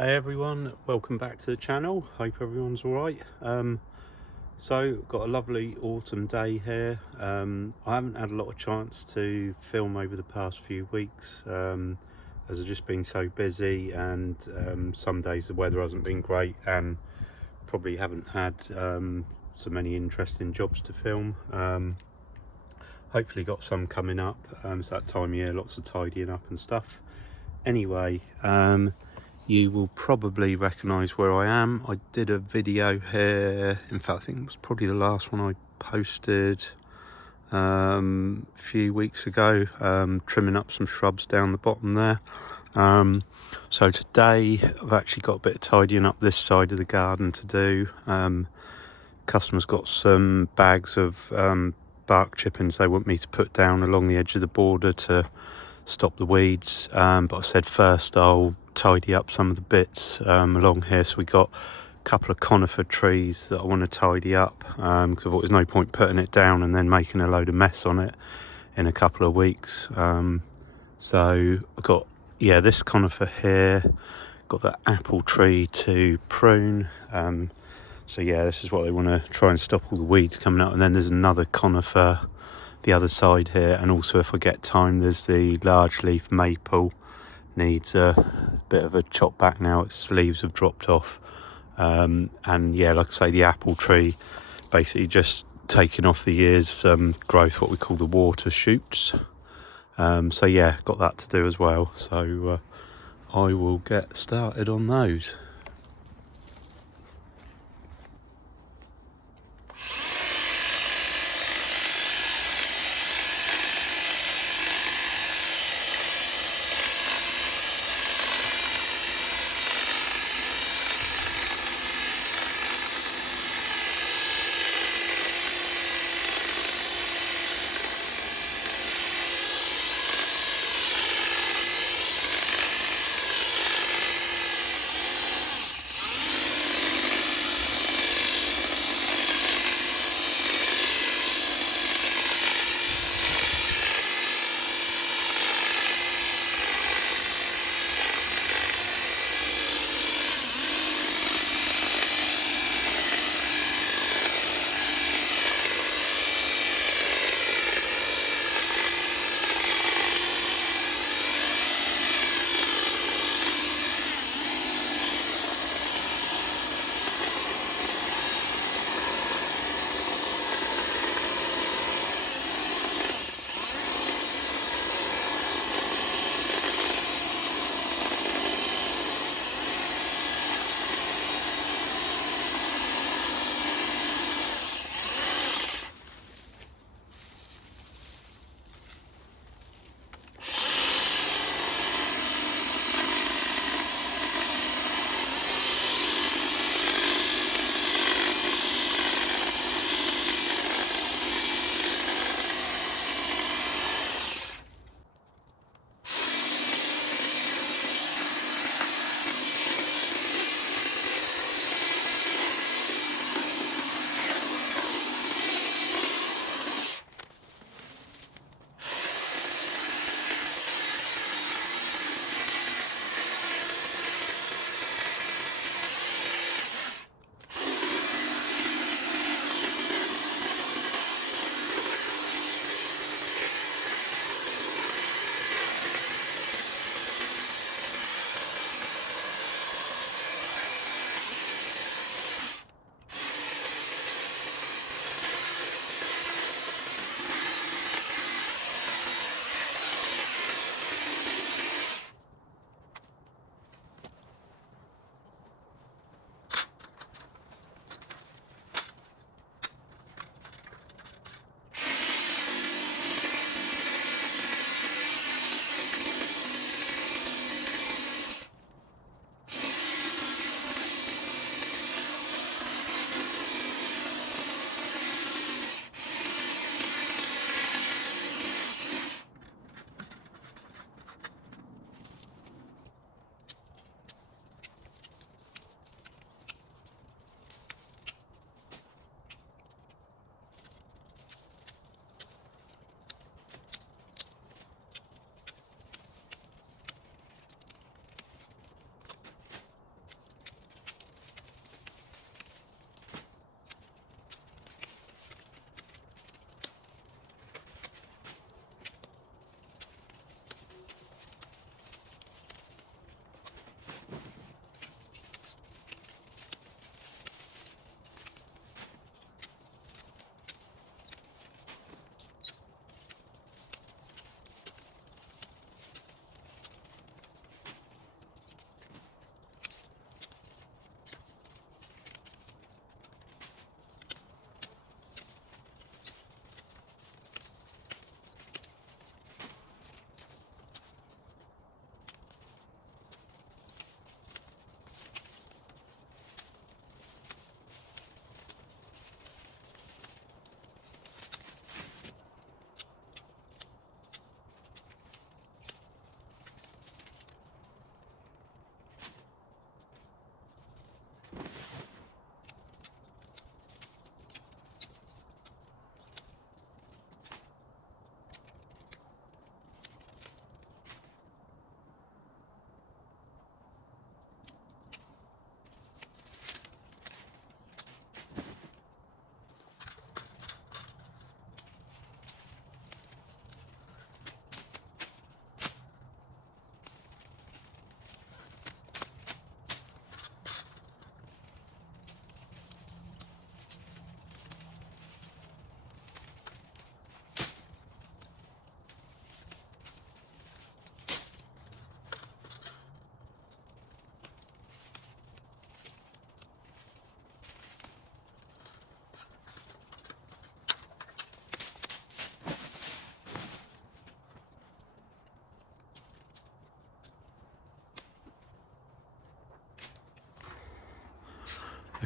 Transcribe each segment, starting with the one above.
Hey everyone, welcome back to the channel. Hope everyone's alright. So got a lovely autumn day here. I haven't had a lot of chance to film over the past few weeks as I've just been so busy, and some days the weather hasn't been great and probably haven't had so many interesting jobs to film. Hopefully got some coming up. It's that time of year, lots of tidying up and stuff. Anyway, you will probably recognise where I am. I did a video here, in fact I think it was probably the last one I posted a few weeks ago, trimming up some shrubs down the bottom there. So today I've actually got a bit of tidying up this side of the garden to do. Customers got some bags of bark chippings they want me to put down along the edge of the border to stop the weeds, but I said first I'll tidy up some of the bits along here. So we got a couple of conifer trees that I want to tidy up, because I thought there's no point putting it down and then making a load of mess on it in a couple of weeks. So I got this conifer here, got that apple tree to prune. So this is what they want to try and stop all the weeds coming up. And then there's another conifer the other side here, and also if I get time there's the large leaf maple, needs a bit of a chop back now, its leaves have dropped off. And like I say, the apple tree basically just taking off the year's growth, what we call the water shoots. Got that to do as well, so I will get started on those.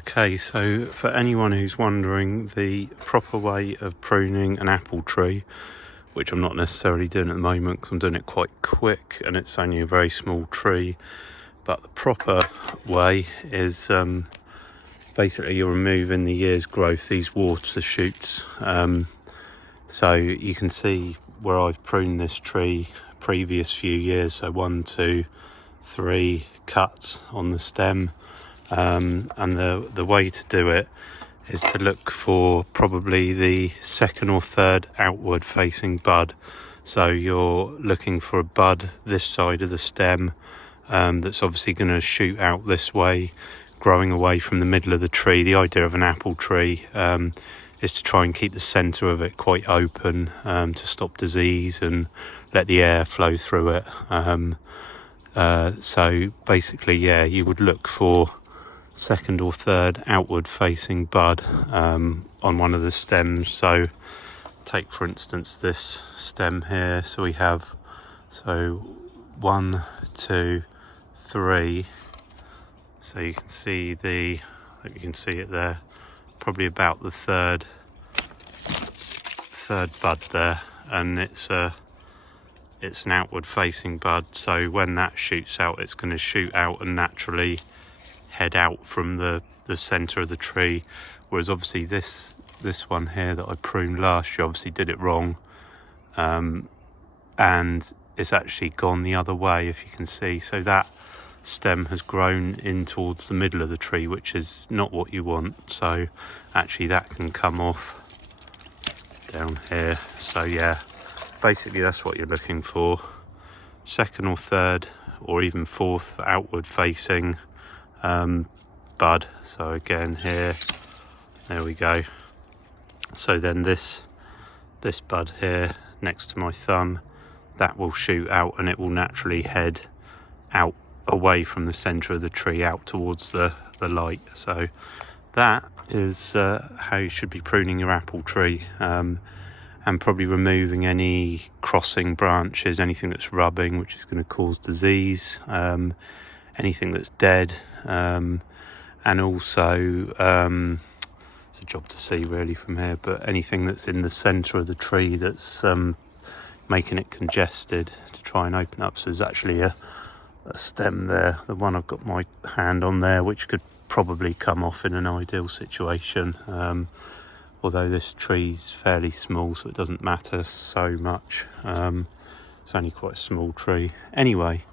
Okay, so for anyone who's wondering the proper way of pruning an apple tree, which I'm not necessarily doing at the moment because I'm doing it quite quick and it's only a very small tree, but the proper way is basically you're removing the year's growth, these water shoots. So you can see where I've pruned this tree previous few years, so 1, 2, 3 cuts on the stem. And the way to do it is to look for probably the second or third outward facing bud. So you're looking for a bud this side of the stem that's obviously going to shoot out this way, growing away from the middle of the tree. The idea of an apple tree is to try and keep the centre of it quite open to stop disease and let the air flow through it. So basically, yeah, you would look for second or third outward facing bud on one of the stems. So take for instance this stem here, so we have 1, 2, 3, so you can see it there, probably about the third bud there, and it's an outward facing bud, so when that shoots out it's going to shoot out and naturally head out from the center of the tree. Whereas obviously this one here that I pruned last year obviously did it wrong, and it's actually gone the other way, if you can see. So that stem has grown in towards the middle of the tree, which is not what you want. So actually that can come off down here. So yeah, basically that's what you're looking for, second or third or even fourth outward facing bud. So again here, there we go. So then this bud here next to my thumb, that will shoot out and it will naturally head out away from the center of the tree out towards the light. So that is how you should be pruning your apple tree, and probably removing any crossing branches, anything that's rubbing, which is going to cause disease, anything that's dead, and also it's a job to see really from here, but anything that's in the center of the tree that's making it congested, to try and open up. So there's actually a stem there, the one I've got my hand on there, which could probably come off in an ideal situation, although this tree's fairly small so it doesn't matter so much. It's only quite a small tree. Anyway,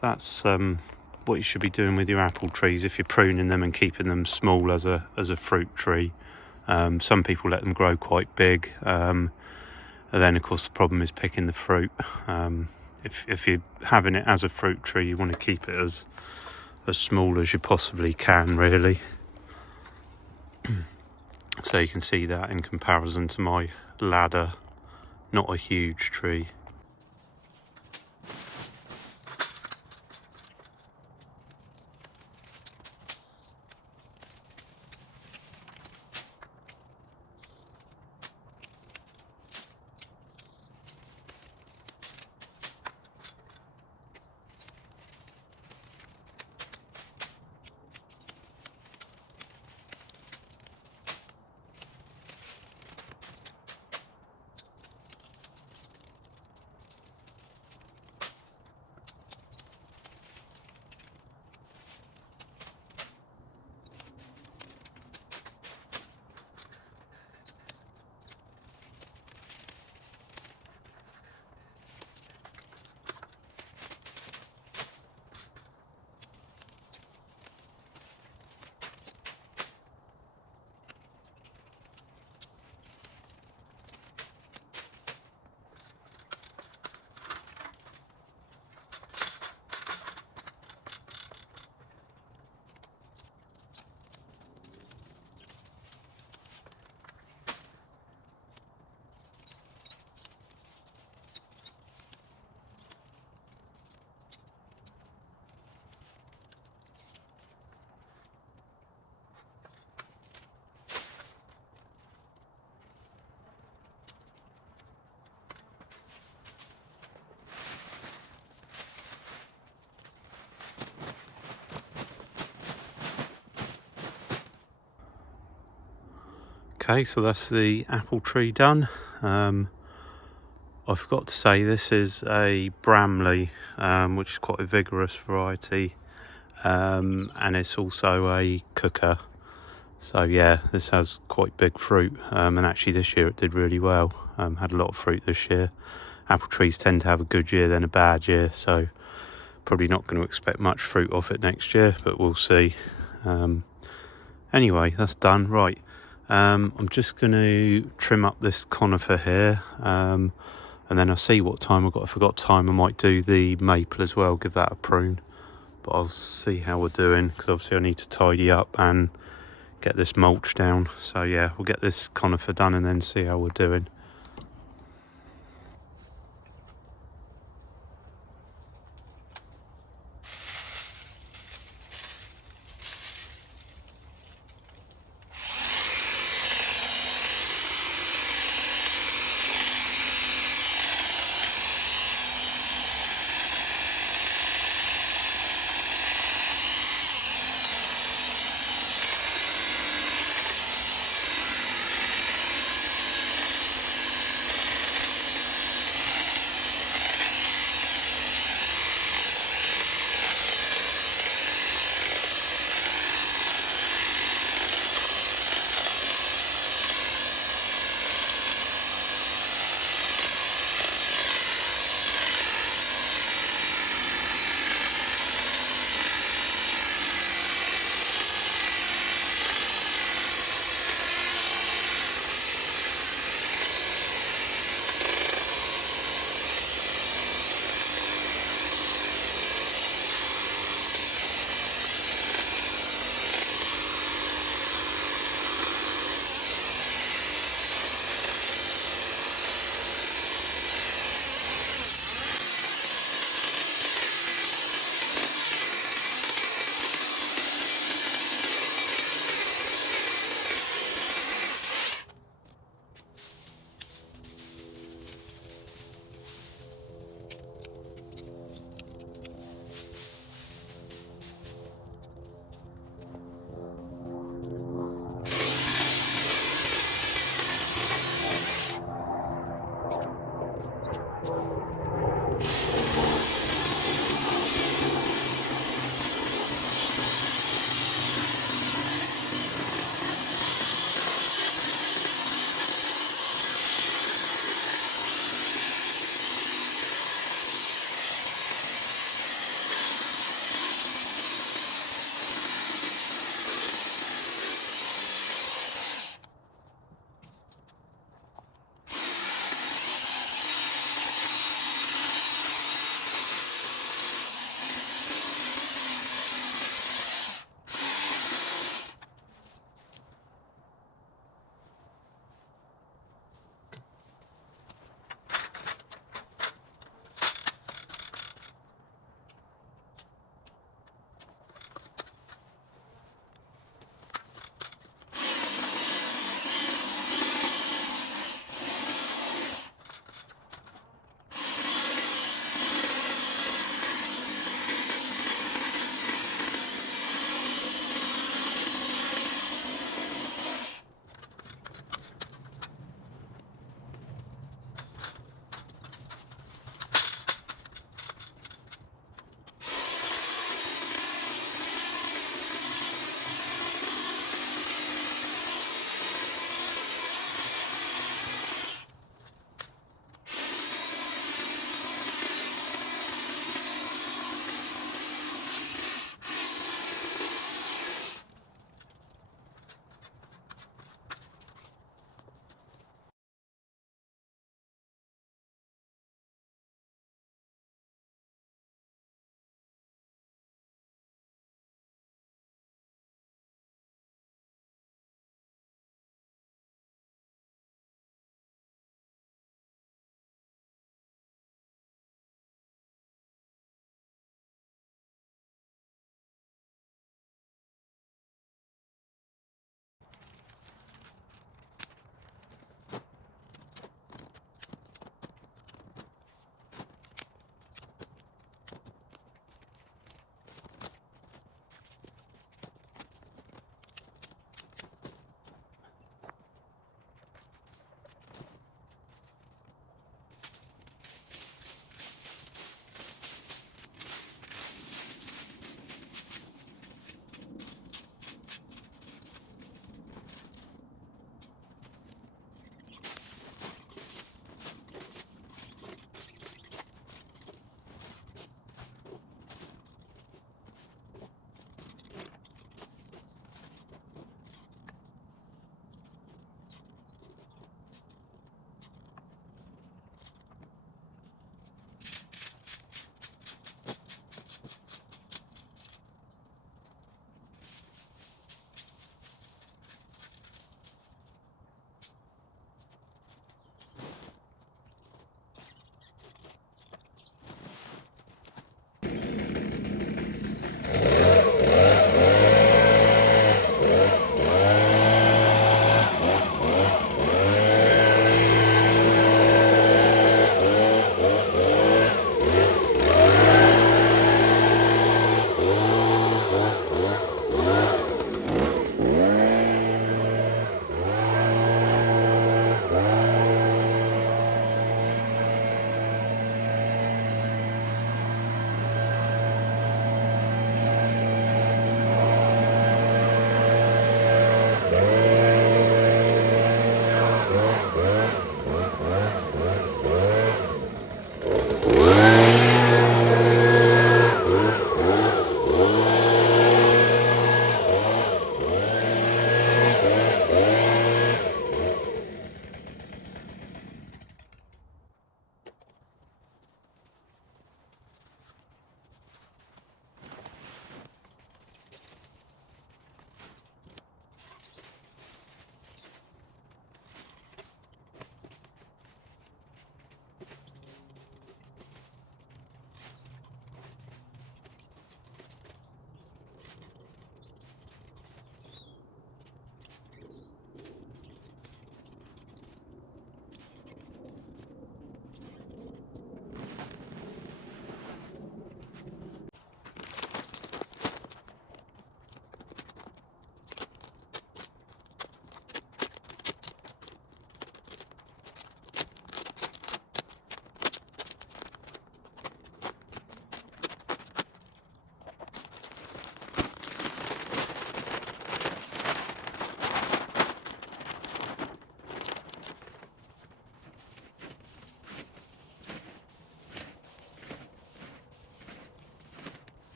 that's what you should be doing with your apple trees if you're pruning them and keeping them small as a fruit tree. Some people let them grow quite big, and then of course the problem is picking the fruit. If you're having it as a fruit tree, you want to keep it as small as you possibly can, really. So you can see that in comparison to my ladder, not a huge tree. Okay, so that's the apple tree done. I forgot to say this is a Bramley, which is quite a vigorous variety, and it's also a cooker. So yeah, this has quite big fruit, and actually this year it did really well. Had a lot of fruit this year. Apple trees tend to have a good year then a bad year, so probably not going to expect much fruit off it next year, but we'll see. Anyway, that's done. Right, I'm just going to trim up this conifer here, and then I'll see what time I've got. If I've got time, I might do the maple as well, give that a prune. But I'll see how we're doing, because obviously I need to tidy up and get this mulch down. So yeah, we'll get this conifer done and then see how we're doing.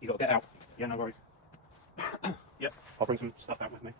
You got to get out. Yeah, no worries. Yep, I'll bring some stuff out with me.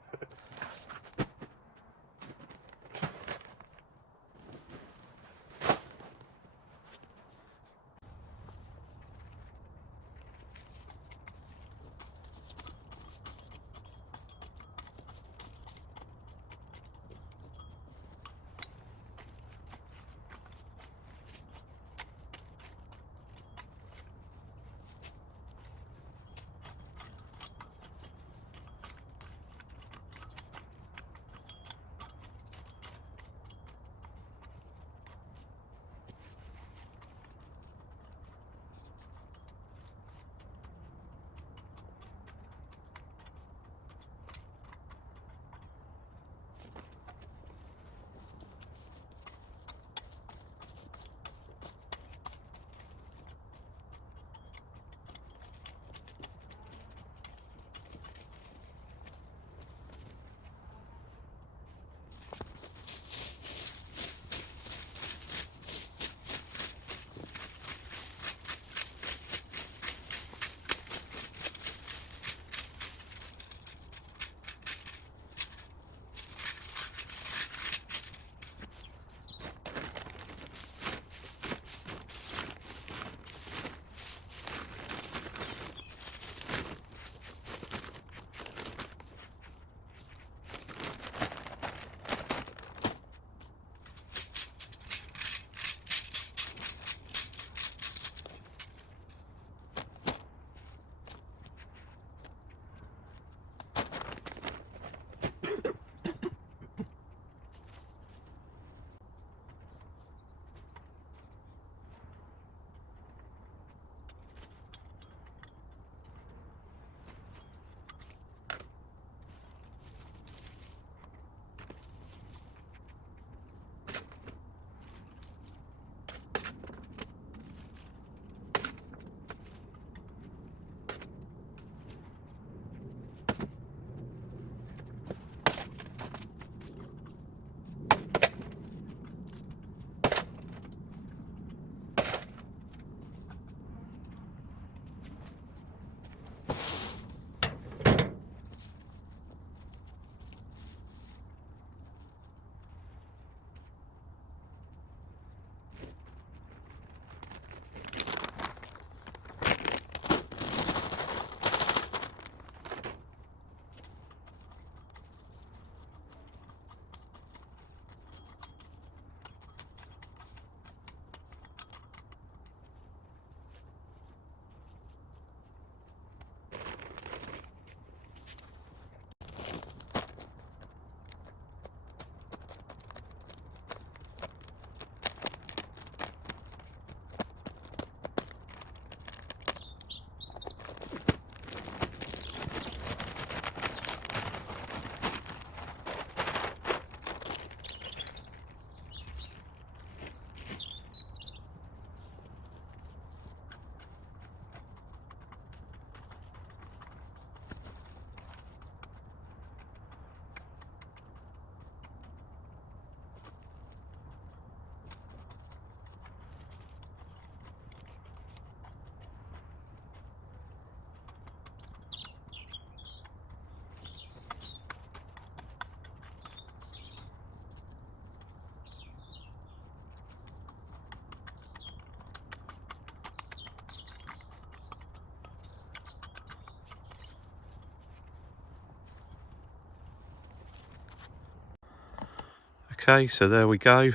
Okay, so there we go.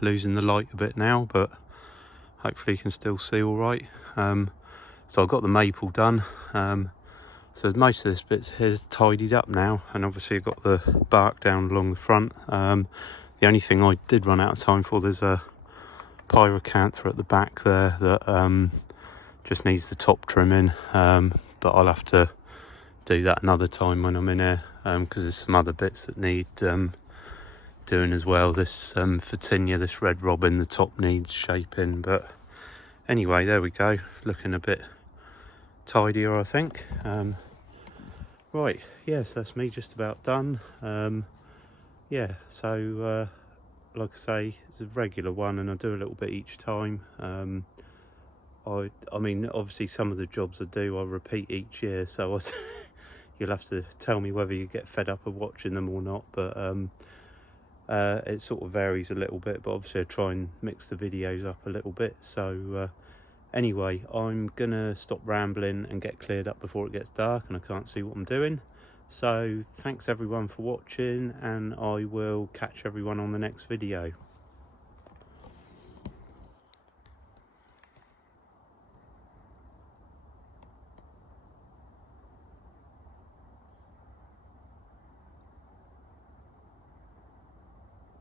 Losing the light a bit now, but hopefully you can still see all right. So I've got the maple done. So most of this bit here's tidied up now, and obviously I've got the bark down along the front. The only thing I did run out of time for, there's a pyracantha at the back there that just needs the top trimming, but I'll have to do that another time when I'm in here, because there's some other bits that need doing as well. This Photinia, this red robin, the top needs shaping, but anyway, there we go, looking a bit tidier, I think. Right, yes, that's me just about done. Yeah, so like I say, it's a regular one, and I do a little bit each time. I mean, obviously some of the jobs I do I repeat each year, so you'll have to tell me whether you get fed up of watching them or not, but it sort of varies a little bit, but obviously I try and mix the videos up a little bit. So anyway, I'm gonna stop rambling and get cleared up before it gets dark and I can't see what I'm doing. So thanks everyone for watching, and I will catch everyone on the next video.